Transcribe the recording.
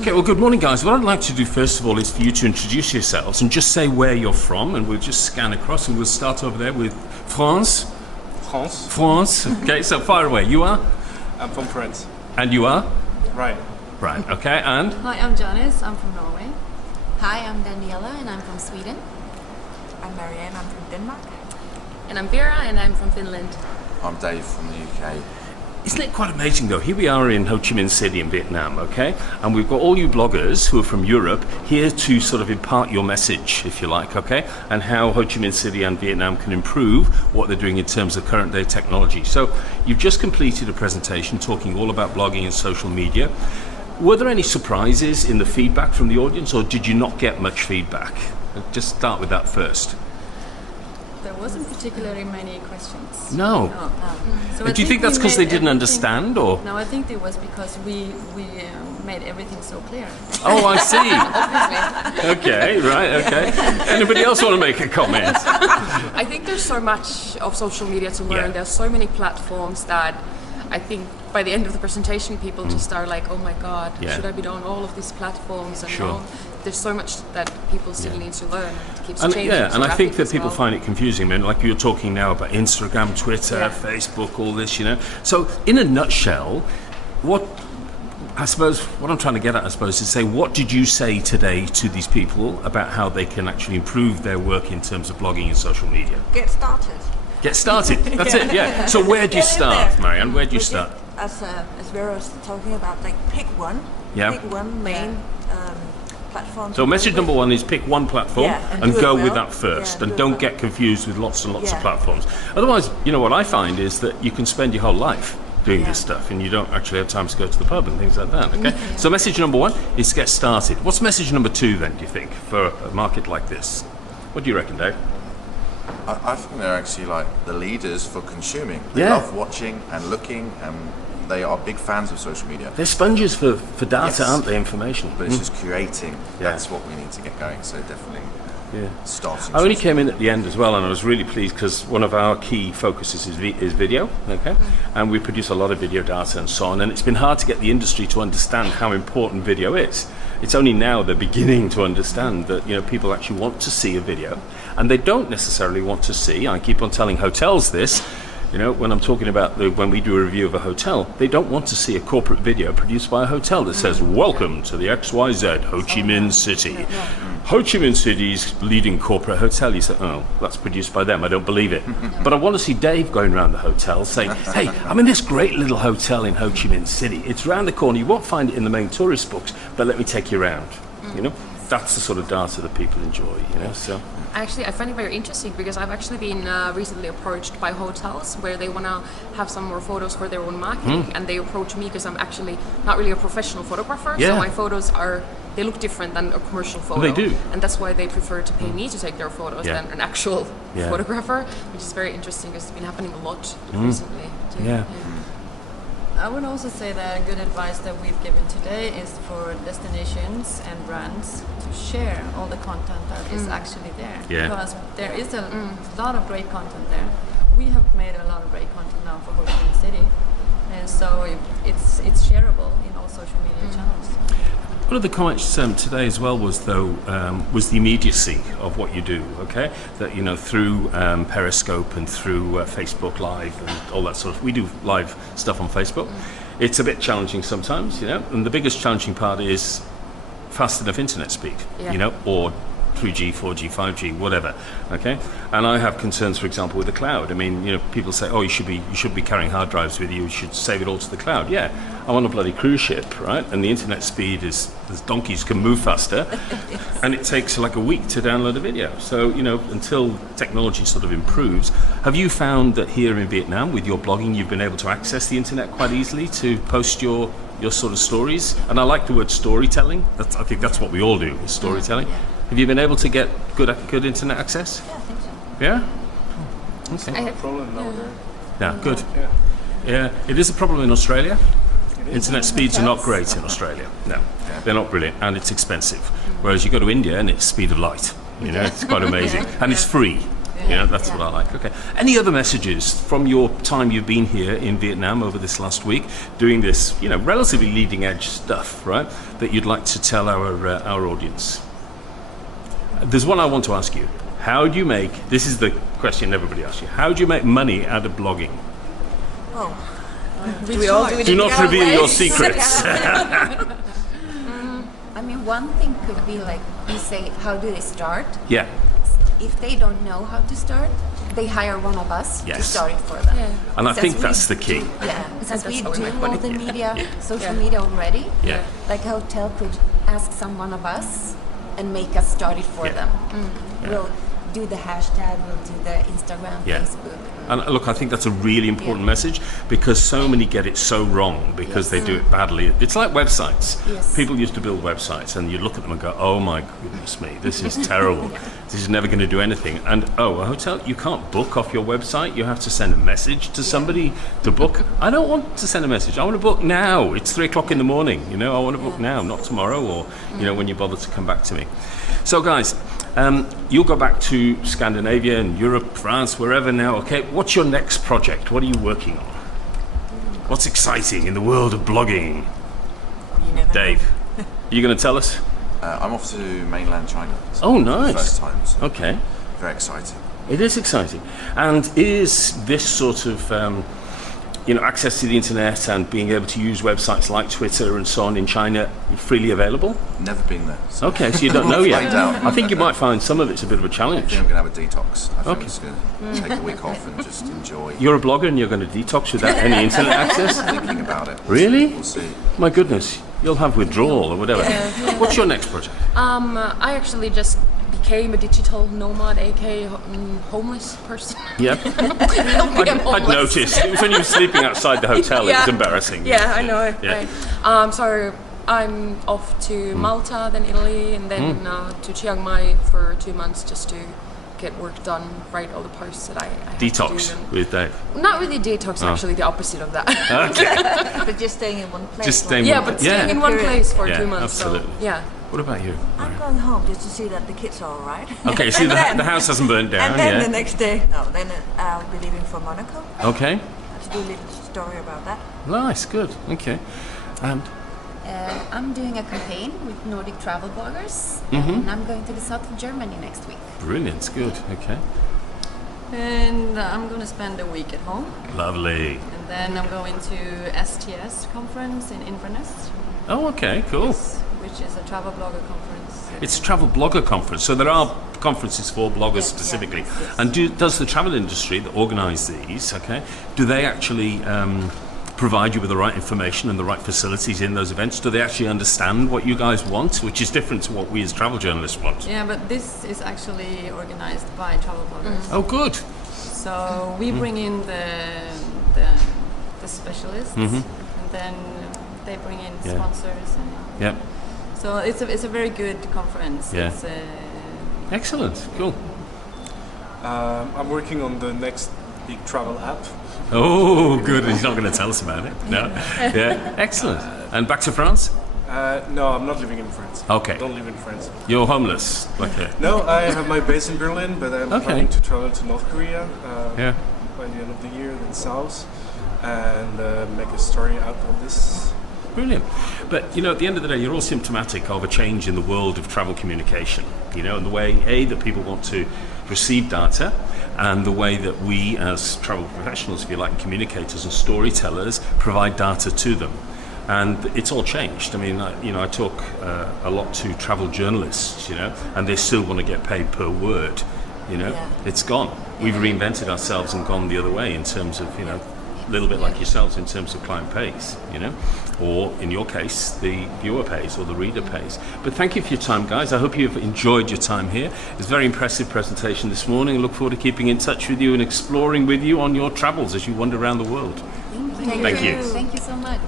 Okay, well, good morning, guys. What I'd like to do first of all is for you to introduce yourselves and just say where you're from, and we'll just scan across, and we'll start over there with France. France. Okay, so far away. You are? I'm from France. And you are? Right. Right, okay, and? Hi, I'm Janice. I'm from Norway. Hi, I'm Daniela and I'm from Sweden. I'm Marianne, I'm from Denmark. And I'm Vera and I'm from Finland. I'm Dave from the UK. Isn't it quite amazing though? Here we are in Ho Chi Minh City in Vietnam, okay? And we've got all you bloggers who are from Europe here to sort of impart your message, if you like, okay? And how Ho Chi Minh City and Vietnam can improve what they're doing in terms of current day technology. So you've just completed a presentation talking all about blogging and social media. Were there any surprises in the feedback from the audience, or did you not get much feedback? Just start with that first. There wasn't particularly many questions. No. So Do you think that's because they didn't understand, or? No, I think it was because we made everything so clear. Oh, I see. Okay, right, okay. Anybody else want to make a comment? I think there's so much of social media to learn. Yeah. There's so many platforms that I think by the end of the presentation people just are like, oh my god, should I be on all of these platforms? And Sure. there's so much that people still need to learn, and it keeps changing. Yeah, so and I think rapidly that as people well. find it confusing. I mean, like you're talking now about Instagram, Twitter, Yeah. Facebook, all this, you know. So, in a nutshell, what I'm trying to get at, I suppose, is say, what did you say today to these people about how they can actually improve their work in terms of blogging and social media? Get started. Get started. That's it. Yeah. So, where do you Get in start, there. Marianne? Where do you start? As Vera was talking about, like pick one. Yeah. Pick one main platform. So message number one is pick one platform Yeah, and do it go well. with that first, Yeah, and do it don't well. get confused with lots and lots of Yeah. platforms. Otherwise, you know what I find is that you can spend your whole life doing Yeah. this stuff and you don't actually have time to go to the pub and things like that, okay? So message number one is get started. What's message number two then, do you think, for a market like this? What do you reckon, Dave? I think they're actually like the leaders for consuming. They Yeah. love watching and looking, and they are big fans of social media. They're sponges for data, Yes. aren't they, information? But it's just curating. Yeah. That's what we need to get going. So definitely starting. I only social came in at the end as well, and I was really pleased because one of our key focuses is video, okay? And we produce a lot of video data and so on, and it's been hard to get the industry to understand how important video is. It's only now they're beginning to understand that, you know, people actually want to see a video, and they don't necessarily want to see, I keep on telling hotels this, you know, when I'm talking about when we do a review of a hotel, they don't want to see a corporate video produced by a hotel that says, welcome to the XYZ Ho Chi Minh City. Ho Chi Minh City's leading corporate hotel. You say, oh, that's produced by them. I don't believe it. But I want to see Dave going around the hotel saying, hey, I'm in this great little hotel in Ho Chi Minh City. It's around the corner. You won't find it in the main tourist books, but let me take you around. You know, that's the sort of data that people enjoy, you know, so. Actually, I find it very interesting because I've actually been recently approached by hotels where they want to have some more photos for their own marketing, and they approach me because I'm actually not really a professional photographer, Yeah. so my photos they look different than a commercial photo. They do. And that's why they prefer to pay me to take their photos Yeah. than an actual Yeah. photographer, which is very interesting because it's been happening a lot recently. too. Yeah. I would also say that good advice that we've given today is for destinations and brands to share all the content that is actually there. Yeah. Because there is a lot of great content there. We have made a lot of great content now for Ho Chi Minh City, and so it's shareable in all social media channels. One of the comments today as well was was the immediacy of what you do. Okay, that you know through Periscope and through Facebook Live and all that sort of. We do live stuff on Facebook. It's a bit challenging sometimes, you know, and the biggest challenging part is fast enough internet speed, Yeah. you know, or 3G, 4G, 5G, whatever. Okay, and I have concerns, for example, with the cloud. I mean, you know, people say, "Oh, you should be carrying hard drives with you. You should save it all to the cloud." Yeah, I'm on a bloody cruise ship, right? And the internet speed is donkeys can move faster, and it takes like a week to download a video. So, you know, until technology sort of improves, have you found that here in Vietnam, with your blogging, you've been able to access the internet quite easily to post your sort of stories? And I like the word storytelling. I think that's what we all do, is storytelling. Have you been able to get good internet access? Yeah, I think so. Yeah? Okay. No problem now there. Yeah, good. Yeah. Yeah, it is a problem in Australia. Internet speeds are not great in Australia. No, they're not brilliant, and it's expensive. Whereas you go to India and it's speed of light. You know, it's quite amazing, and it's free. You know, that's what I like. Okay. Any other messages from your time you've been here in Vietnam over this last week, doing this, you know, relatively leading edge stuff, right? That you'd like to tell our audience? There's one I want to ask you. How do you make? This is the question everybody asks you. How do you make money out of blogging? Oh, Do we all do it? Do not reveal your secrets. I mean, one thing could be like you say, how do they start? Yeah. If they don't know how to start, they hire one of us to Yes. start it for them. And I Since think we that's the key. Yeah, since we how we do make all money. the media, social Yeah. media already, Yeah. like a hotel could ask someone of us and make us start it for Yeah. them. We'll do the hashtag, we'll do the Instagram, Yeah. Facebook. And look, I think that's a really important message because so many get it so wrong because they do it badly. It's like websites. Yes. People used to build websites and you look at them and go, oh my goodness me, this is terrible. This is never going to do anything. And a hotel, you can't book off your website. You have to send a message to somebody to book. I don't want to send a message. I want to book now. It's 3 o'clock in the morning. You know, I want to book now, not tomorrow or, you know, when you bother to come back to me. So guys, you'll go back to Scandinavia and Europe, France, wherever now. Okay, what's your next project? What are you working on? What's exciting in the world of blogging? you never Dave, are you going to tell us? I'm off to mainland China. So Oh, for the nice. First time. So Okay, very exciting. it is exciting. And is this sort of, you know, access to the internet and being able to use websites like Twitter and so on in China freely available? Never been there. So Okay, so you don't know Find yet. out. I think you might find some of it's a bit of a I challenge. think I'm going to have a detox. I think Okay. I'm just going to take a week off and just enjoy You're a blogger and you're going to detox without any internet access? thinking about it. Really? We'll see. My goodness, you'll have withdrawal or whatever. What's your next project? I actually just became a digital nomad, aka homeless person. Yep. I'd noticed. It was when you were sleeping outside the hotel, it was embarrassing. Yeah, I know. Yeah. Right. So I'm off to Malta, then Italy, and then to Chiang Mai for 2 months just to get work done, write all the posts that I have to Detox do. with Dave. Not really detox, actually, the opposite of that. But just staying in one place. Just staying Yeah, with but staying in one place for Yeah, 2 months. absolutely. So, yeah. What about you? I'm going home just to see that the kids are all right. Okay, see, And then- the house hasn't burnt down, And then yeah. the next day, then I'll be leaving for Monaco Okay, to do a little story about that. nice, good, okay. And I'm doing a campaign with Nordic travel bloggers, Mm-hmm. and I'm going to the south of Germany next week. brilliant, good, okay. And I'm going to spend a week at home. Lovely. And then I'm going to STS conference in Inverness, Oh, okay, cool. which is a travel blogger conference. It's a travel blogger conference, so there are conferences for bloggers specifically. And does the travel industry that organise these, okay, do they actually provide you with the right information and the right facilities in those events? Do they actually understand what you guys want, which is different to what we as travel journalists want? Yeah, but this is actually organized by travel bloggers. Oh, good. So we bring in the specialists, and then they bring in Yeah. sponsors. And Yep. so it's a very good conference. Yeah. It's, Excellent. Cool. I'm working on the next big travel app. Oh, good. He's not going to tell us about it. No. Yeah. Excellent. And back to France? No, I'm not living in France. Okay. Don't live in France. You're homeless. Okay. No, I have my base in Berlin, but I'm Okay. planning to travel to North Korea Yeah. by the end of the year, then south, and make a story out of this. Brilliant. But, you know, at the end of the day, you're all symptomatic of a change in the world of travel communication, you know, and the way, that people want to receive data and the way that we as travel professionals, if you like, communicators and storytellers provide data to them. And it's all changed. I mean, I talk a lot to travel journalists, you know, and they still want to get paid per word, you know. Yeah. It's gone. We've reinvented ourselves and gone the other way in terms of, you know, a little bit like yourselves in terms of client pays, you know, or in your case, the viewer pays or the reader pays. But thank you for your time, guys. I hope you've enjoyed your time here. It's a very impressive presentation this morning. I look forward to keeping in touch with you and exploring with you on your travels as you wander around the world. Thank you. Thank you so much.